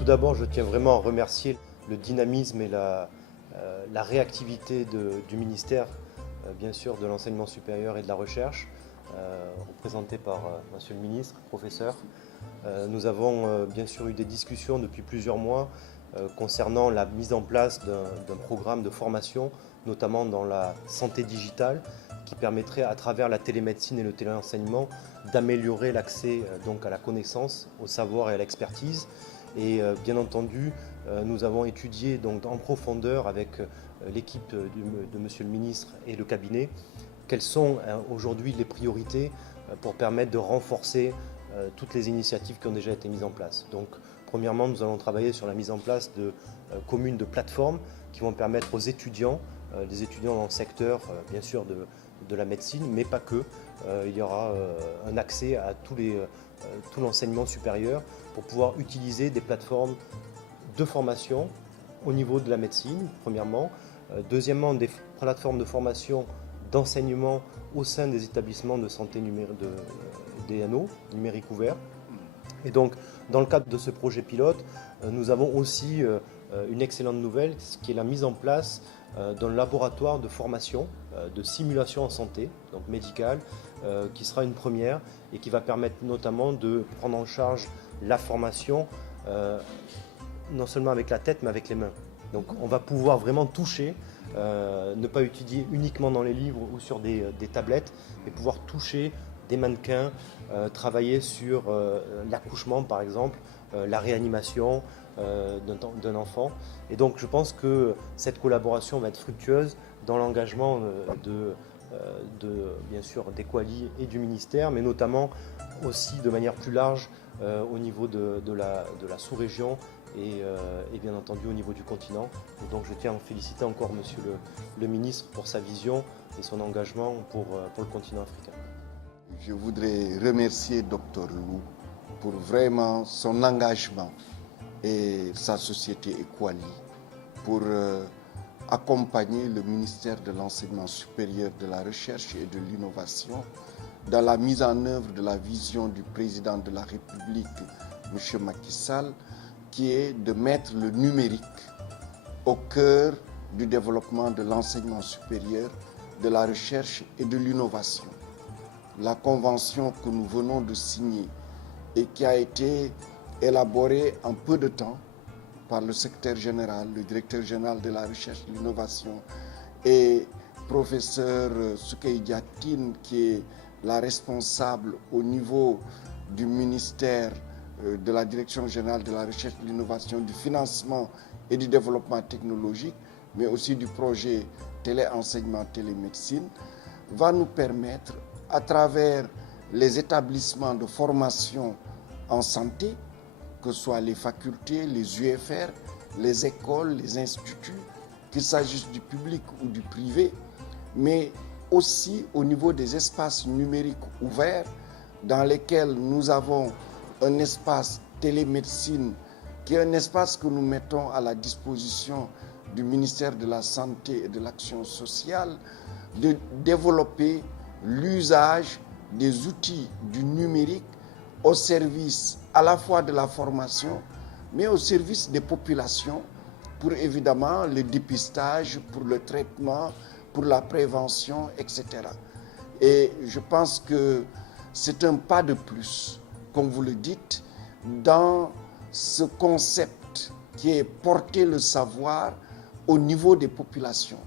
Tout d'abord, je tiens vraiment à remercier le dynamisme et la réactivité du ministère, bien sûr, de l'enseignement supérieur et de la recherche, représenté par Monsieur le ministre, professeur. Nous avons bien sûr eu des discussions depuis plusieurs mois concernant la mise en place d'un programme de formation, notamment dans la santé digitale, qui permettrait à travers la télémédecine et le téléenseignement d'améliorer l'accès donc à la connaissance, au savoir et à l'expertise. Et bien entendu, nous avons étudié donc en profondeur avec l'équipe de Monsieur le ministre et le cabinet quelles sont aujourd'hui les priorités pour permettre de renforcer toutes les initiatives qui ont déjà été mises en place. Donc, premièrement, nous allons travailler sur la mise en place de communes de plateformes qui vont permettre aux étudiants, des étudiants dans le secteur, bien sûr, de la médecine, mais pas que. Il y aura un accès à tout l'enseignement supérieur pour pouvoir utiliser des plateformes de formation au niveau de la médecine, premièrement. Deuxièmement, des plateformes de formation d'enseignement au sein des établissements de santé DNO, numérique ouvert. Et donc, dans le cadre de ce projet pilote, nous avons aussi une excellente nouvelle, qui est la mise en place d'un laboratoire de formation, de simulation en santé, donc médicale, qui sera une première et qui va permettre notamment de prendre en charge la formation, non seulement avec la tête, mais avec les mains. Donc on va pouvoir vraiment toucher, ne pas étudier uniquement dans les livres ou sur des tablettes, mais pouvoir toucher des mannequins, travailler sur l'accouchement par exemple, la réanimation d'un enfant. Et donc je pense que cette collaboration va être fructueuse dans l'engagement bien sûr des Quali et du ministère, mais notamment aussi de manière plus large au niveau de la sous-région et bien entendu au niveau du continent. Et donc je tiens à féliciter encore Monsieur le ministre pour sa vision et son engagement pour le continent africain. Je voudrais remercier Dr Lou pour vraiment son engagement et sa société Equali pour accompagner le ministère de l'Enseignement supérieur, de la Recherche et de l'Innovation dans la mise en œuvre de la vision du président de la République, M. Macky Sall, qui est de mettre le numérique au cœur du développement de l'enseignement supérieur, de la recherche et de l'innovation. La convention que nous venons de signer et qui a été élaborée en peu de temps par le secrétaire général, le directeur général de la recherche et de l'innovation et professeur Soukey Diatine, qui est la responsable au niveau du ministère de la Direction générale de la recherche et de l'innovation, du financement et du développement technologique, mais aussi du projet téléenseignement télémédecine, va nous permettre, à travers les établissements de formation en santé, que ce soit les facultés, les UFR, les écoles, les instituts, qu'il s'agisse du public ou du privé, mais aussi au niveau des espaces numériques ouverts dans lesquels nous avons un espace télémédecine qui est un espace que nous mettons à la disposition du ministère de la Santé et de l'Action sociale, de développer l'usage des outils du numérique au service à la fois de la formation, mais au service des populations pour évidemment le dépistage, pour le traitement, pour la prévention, etc. Et je pense que c'est un pas de plus, comme vous le dites, dans ce concept qui est porter le savoir au niveau des populations.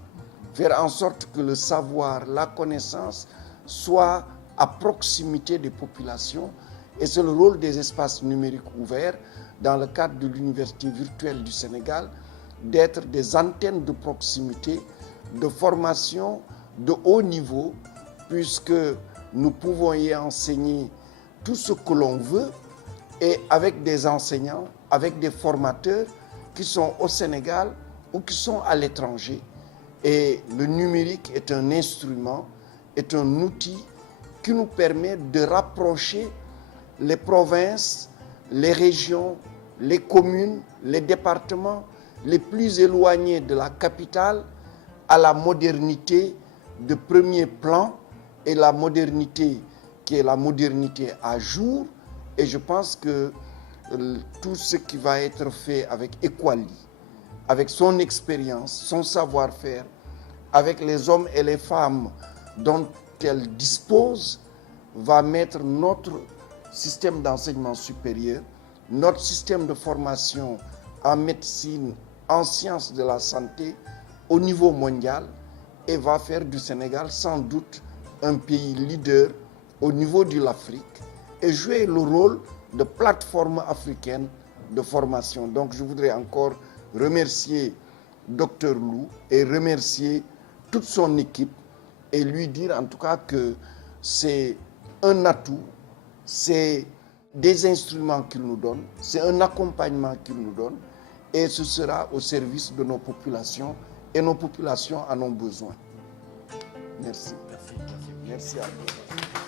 Faire en sorte que le savoir, la connaissance soit à proximité des populations. Et c'est le rôle des espaces numériques ouverts dans le cadre de l'Université virtuelle du Sénégal d'être des antennes de proximité, de formation de haut niveau, puisque nous pouvons y enseigner tout ce que l'on veut et avec des enseignants, avec des formateurs qui sont au Sénégal ou qui sont à l'étranger. Et le numérique est un instrument, est un outil qui nous permet de rapprocher les provinces, les régions, les communes, les départements les plus éloignés de la capitale à la modernité de premier plan et la modernité qui est la modernité à jour. Et je pense que tout ce qui va être fait avec Equali, avec son expérience, son savoir-faire, avec les hommes et les femmes dont elle dispose, va mettre notre système d'enseignement supérieur, notre système de formation en médecine, en sciences de la santé au niveau mondial et va faire du Sénégal sans doute un pays leader au niveau de l'Afrique et jouer le rôle de plateforme africaine de formation. Donc je voudrais encore remercier Dr Lou et remercier toute son équipe et lui dire en tout cas que c'est un atout, c'est des instruments qu'il nous donne, c'est un accompagnement qu'il nous donne et ce sera au service de nos populations et nos populations en ont besoin. Merci. Merci à vous.